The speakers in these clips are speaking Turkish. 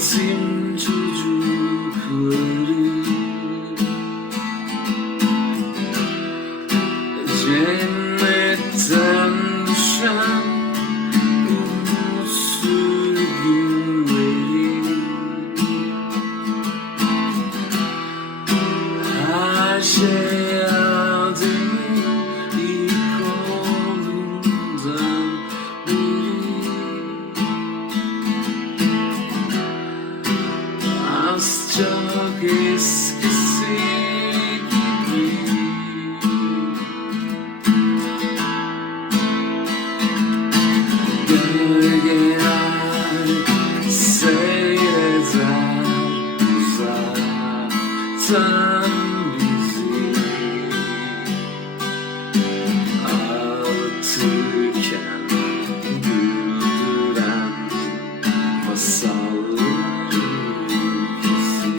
yetim çocukları cennetten düşen umutsuz günleri, her şey ademi ilk olduğundan beri az çok eskisi gibi. Gölgeler seyreder uzaktan bizi, ağlatırken güldüren masallar bizi.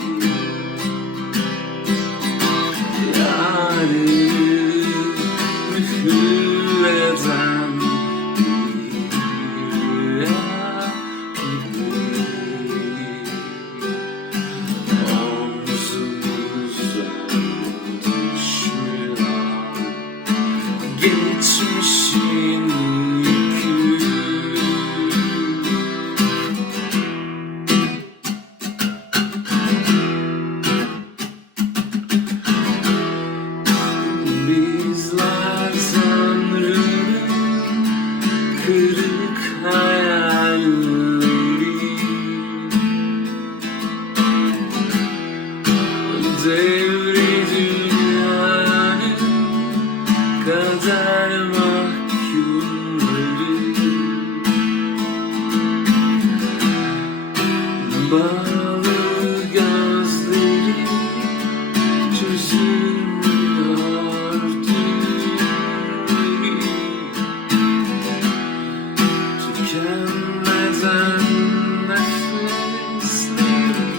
Yarı mühürleden geçmişin yükü. Bizler Tanrı'nın kırık hayalleri, devri dünyanın kader mahkumları, bağlı gözleri çözülmüyor dünleri, tükenmeden nefesleri.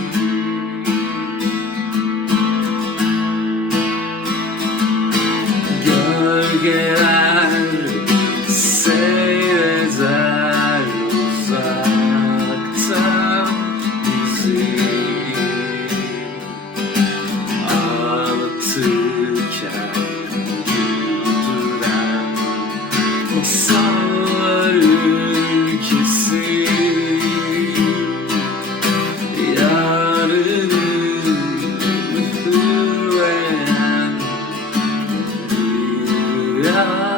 Gölgeler seyreder uzaktan bizi, ağlatırken güldüren masallar ülkesi. Yarını mühürleyen rüya.